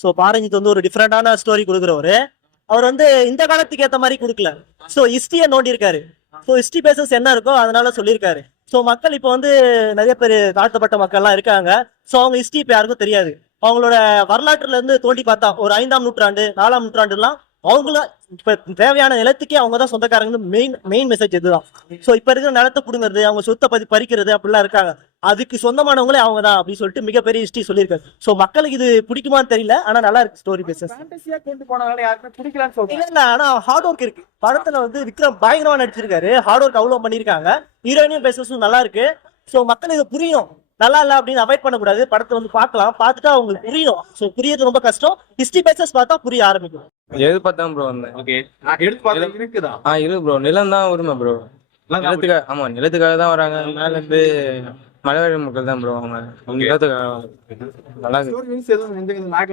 So Pa Ranjith வந்து ஒரு டிஃப்ரெண்டான ஸ்டோரி கொடுக்குறவரு. அவர் வந்து இந்த காலத்துக்கு ஏற்ற மாதிரி கொடுக்கல. ஸோ ஹிஸ்டரியை நோண்டி இருக்காரு. ஸோ ஹிஸ்டரி பேசஸ் என்ன இருக்கோ அதனால சொல்லியிருக்காரு. ஸோ மக்கள் இப்போ வந்து நிறைய பேர் தாழ்த்தப்பட்ட மக்கள்லாம் இருக்காங்க. ஸோ அவங்க ஹிஸ்டரி இப்போ யாருக்கும் தெரியாது. அவங்களோட வரலாற்றுல இருந்து தோண்டி பார்த்தா ஒரு 5ஆம் நூற்றாண்டு 4ஆம் நூற்றாண்டுலாம் அவங்கள இப்ப தேவையான நிலத்துக்கே அவங்க தான் சொந்தக்காரங்க. மெயின் மெசேஜ் இதுதான். ஸோ இப்ப இருக்கிற நிலத்தை புடுங்கிறது, அவங்க சொத்தை பறிக்கிறது அப்படிலாம் இருக்காங்க. அதுக்கு சொந்தமானவங்களே அவங்க தான் அப்படின்னு சொல்லிட்டு மிகப்பெரிய ஹிஸ்டரி சொல்லியிருக்காரு. ஸோ மக்களுக்கு இது பிடிக்குமான்னு தெரியல, ஆனா நல்லா இருக்கு ஸ்டோரி பேசஸ். இல்ல ஆனா ஹார்ட் ஒர்க் இருக்கு படத்துல. வந்து விக்ரம் பயங்கரமா நடிச்சிருக்காரு. ஹார்ட் ஒர்க் அவ்வளவு பண்ணிருக்காங்க. ஹீரோயினியும் பேசஸும் நல்லா இருக்கு. ஸோ மக்கள் இது புரியும். நல்லா இல்ல அப்படின்னு அவாய்ட் பண்ணக்கூடாது. படத்தை வந்து பார்க்கலாம். பார்த்துட்டு அவங்களுக்கு புரியும். ஸோ புரியறது ரொம்ப கஷ்டம். ஹிஸ்டரி பேசஸ் பார்த்தா புரிய ஆரம்பிக்கும். எது பார்த்தா ப்ரோ வந்தேன். ஓகே, எடுத்து பார்த்தா இருக்குதா? இருக்கு ப்ரோ. நிலம் தான் உரிமை ப்ரோ. நிலத்துக்காக, ஆமா நிலத்துக்காக தான் வராங்க. மேல இருந்து மலைவாழ் மக்கள் தான் ப்ரோ. அவங்க நல்லா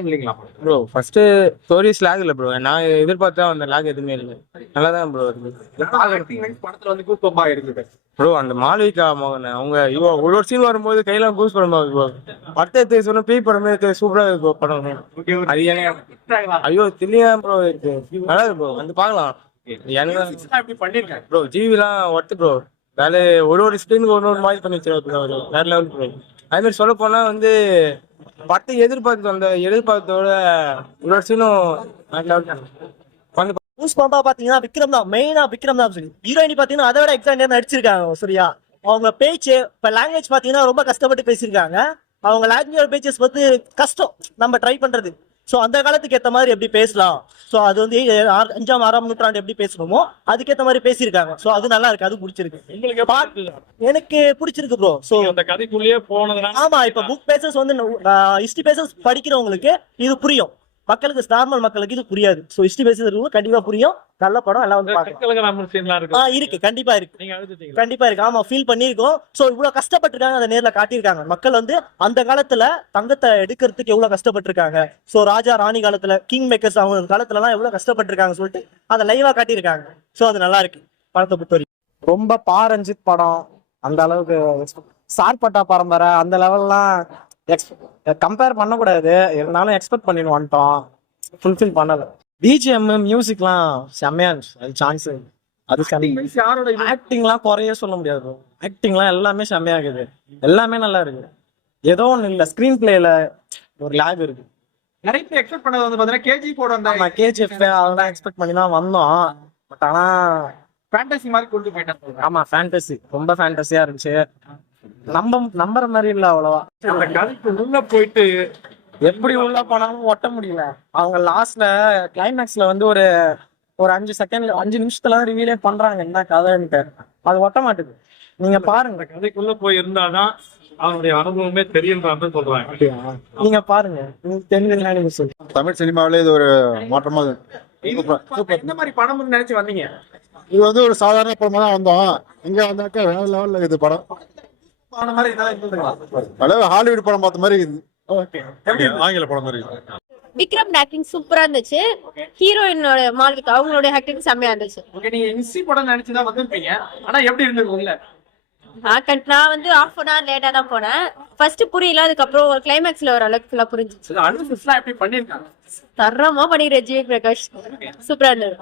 இல்லைங்களா ப்ரோ. ஃபர்ஸ்ட் ஸ்டோரிஸ் லேக் இல்லை ப்ரோ. நான் எதிர்பார்த்தா அந்த லேக் எதுவுமே இல்லை. நல்லா தான் ப்ரோ இருக்கு. படத்துல வந்து கூப்பமா இருக்குது ப்ரோ. அந்த மாளவிகா மோகன் அவங்க ஒரு சீன் வரும்போது கையில கூஸ் படம் ப்ரோ. படத்தை சொன்ன பேய் படமே சூப்பரா இருக்கு படம். அது ஐயோ தில்லியா ப்ரோ இருக்கு. நல்லா இருக்கு ப்ரோ. வந்து பாக்கலாம். ப்ரோ ஜிவிலாம் ஒர்த்து ப்ரோ. வேலை ஒரு ஸ்கிரீனுக்கு ஒரு மாதிரி பண்ணி வச்சிருக்காரு. வேற லெவல் ப்ரோ. அது மாதிரி சொல்ல போனா வந்து படத்தை எதிர்பார்த்தோட ஒரு சீனும் பூஸ் பம்பா பாத்தீங்கன்னா விக்ரம் தான் மெயினா. விக்ரம் தான் ஹீரோயினி பாத்தீங்கன்னா அதை விட எக்ஸாக்டா நடிச்சிருக்காங்க. சரியா அவங்க பேச்சு இப்ப லாங்குவேஜ் பாத்தீங்கன்னா ரொம்ப கஷ்டப்பட்டு பேசியிருக்காங்க. அவங்க லாங்குவேஜ் பேச்சஸ் வந்து கஷ்டம் நம்ம ட்ரை பண்றது. ஸோ அந்த காலத்துக்கு ஏற்ற மாதிரி எப்படி பேசலாம். ஸோ அது வந்து 5ஆம் 6ஆம் நூற்றாண்டு எப்படி பேசணுமோ அதுக்கேற்ற மாதிரி பேசியிருக்காங்க. ஸோ அது நல்லா இருக்கு. அது பிடிச்சிருக்கு. எனக்கு பிடிச்சிருக்கு ப்ரோ. ஸோ அந்த கதைக்குள்ளேயே போனதுனால ஆமா இப்ப புக் பேசஸ் வந்து ஹிஸ்டரி பேசஸ் படிக்கிறவங்களுக்கு இது புரியும். மக்களுக்கு நார்மல் மக்களுக்கு இது புரியாது. ஸோ ஹிஸ்டரி பேசஸ் கண்டிப்பா புரியும். நல்ல படம் எல்லாம் வந்து இருக்கு. கண்டிப்பா இருக்கு. கண்டிப்பா இருக்கு. ஆமா ஃபீல் பண்ணிருக்கோம். சோ இவ்வளவு கஷ்டப்பட்டிருக்காங்க. அதை நேர்ல காட்டியிருக்காங்க. மக்கள் வந்து அந்த காலத்துல தங்கத்தை எடுக்கிறதுக்கு எவ்வளவு கஷ்டப்பட்டிருக்காங்க. சோ ராஜா ராணி காலத்துல கிங் மேக்கர்ஸ் அவங்க காலத்துல எல்லாம் எவ்வளவு கஷ்டப்பட்டிருக்காங்க சொல்லிட்டு அதை லைவா காட்டியிருக்காங்க. சோ அது நல்லா இருக்கு படத்தை பொறுத்தவரைக்கும். ரொம்ப பாரஞ்சித் படம் அந்த அளவுக்கு சார்பட்டா பரம்பரை அந்த லெவல்லாம் கம்பேர் பண்ணக்கூடாது. இருந்தாலும் எக்ஸ்பெக்ட் பண்ணிட்டு வந்துட்டோம். ஃபுல்ஃபில் பண்ணல. பிஜிஎம் மியூசிக்லாம் செம்மையா இருந்துச்சு. அது சான்ஸ். அது ஆக்டிங்லாம் குறைய சொல்ல முடியாது. ஆக்டிங்லாம் எல்லாமே செம்மையா இருக்குது. எல்லாமே நல்லா இருக்கு. ஏதோ ஒண்ணு இல்ல ஸ்கிரீன் பிளேல ஒரு லேக் இருக்கு. நிறைய பேர் எக்ஸ்பெக்ட் பண்ணது வந்து பாத்தீங்கன்னா கேஜி போட வந்தா கேஜிஎஃப் அதெல்லாம் எக்ஸ்பெக்ட் பண்ணி தான் வந்தோம். பட் ஆனா ஃபேண்டசி மாதிரி கொண்டு போயிட்டேன். ஆமா ஃபேண்டசி ரொம்ப ஃபேண்டசியா இருந்துச்சு. நம்புற மாதிரி இல்ல அவ்வளவா. அந்த கதைக்கு உள்ள போயிட்டு எப்படி உள்ள போனாலும் ஒட்ட முடியல. அவங்க லாஸ்ட்ல கிளைமேக்ஸ்ல வந்து ஒரு 5 நிமிஷத்துல ரிவீலே பண்றாங்க என்ன கதைன்ட்டு. அது ஒட்ட மாட்டுது. நீங்க பாருங்க. கதைக்குள்ள போய் இருந்தாதான் அவனுடைய அனுபவமே தெரியுன்றாங்க சொல்றாங்க. நீங்க பாருங்க. நீங்க தெரிஞ்சதுன்னா நீங்க சொல்லுங்க. தமிழ் சினிமாவிலே இது ஒரு மாற்றமா எந்த மாதிரி படம் நினைச்சு வந்தீங்க? இது வந்து ஒரு சாதாரண படமா தான் வந்தோம். இங்க வந்தாக்கா வேற லெவல்ல இது படம். அதாவது ஹாலிவுட் படம் பார்த்த மாதிரி இது. ஆங்கில படம் மாதிரி. விக்ரம் ஆக்டிங் சூப்பரா இருந்துச்சு. ஹீரோயினோட மால்விகா அவங்களோட ஆக்டிங் செம்மையா இருந்துச்சு. ஓகே, நீங்க ஹிஸ்டரி படம் நினைச்சுதான் வந்திருப்பீங்க. ஆனா எப்படி இருந்தது உள்ள? நான் வந்து 1/2 hour லேட்டா தான் போனேன். ஃபர்ஸ்ட் புரியல. அதுக்கப்புறம் ஒரு கிளைமேக்ஸ்ல ஒரு அளவுக்கு ஃபுல்லா புரிஞ்சிச்சு. அனுசிஸ்லாம் எப்படி பண்ணிருக்காங்க? தரமா பண்ணிருக்காரு ஜிவி பிரகாஷ். சூப்பரா இருந்தது.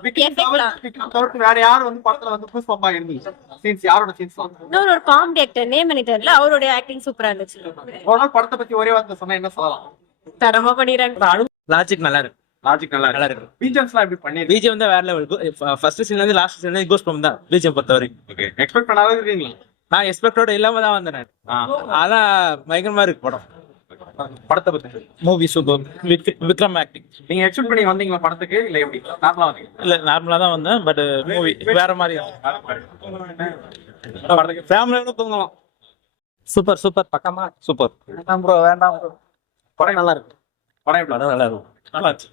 வேற யார் வந்து படத்துல வந்து பூஸ் பம்பா இருந்துச்சு? சீன்ஸ் யாரோட சீன்ஸ்? இன்னொரு ஒரு காமெடி ஆக்டர் நேம் எனக்கு தெரியல. அவரோட ஆக்டிங் சூப்பரா இருந்துச்சு. ஒரு படத்தை பத்தி ஒரே வார்த்தை சொன்னா என்ன சொல்லலாம்? தரமா பண்ணிருக்காங்க. லாஜிக் நல்லா இருக்கு. நல்லா இருக்கு. பிஜிஎம்ஸ்லாம் எப்படி பண்ணிருக்காங்க? பிஜிஎம் தான் வேற லெவல். ஃபர்ஸ்ட் சீன்ல இருந்து லாஸ்ட் சீன் வரைக்கும் கோஸ் படம் தான் பிஜிஎம் பொறுத்த வரைக்கும். ஓகே, எக்ஸ்பெக்ட் பண்ணாத இருக்கீங்களா? நான் எக்ஸ்பெக்டோட இல்லாம தான் வந்தேன். அதான் பயங்கரமா இருக்கு படம். படத்தை பத்தி மூவி சூப்பர். விக்ரம் ஆக்டிங். நீங்க எக்ஸ்பெக்ட் பண்ணி வந்தீங்களா படத்துக்கு? இல்ல எப்படி நார்மலா வந்தீங்க? இல்ல நார்மலா தான் வந்தேன். பட் மூவி வேற மாதிரி படத்துக்கு ஃபேமிலியோட தூங்கலாம். சூப்பர் பக்கமா சூப்பர். வேண்டாம் ப்ரோ. வேண்டாம் ப்ரோ. படம் நல்லா இருக்கு. படம் எப்படி? நல்லா இருக்கும். நல்லா இருக்கு.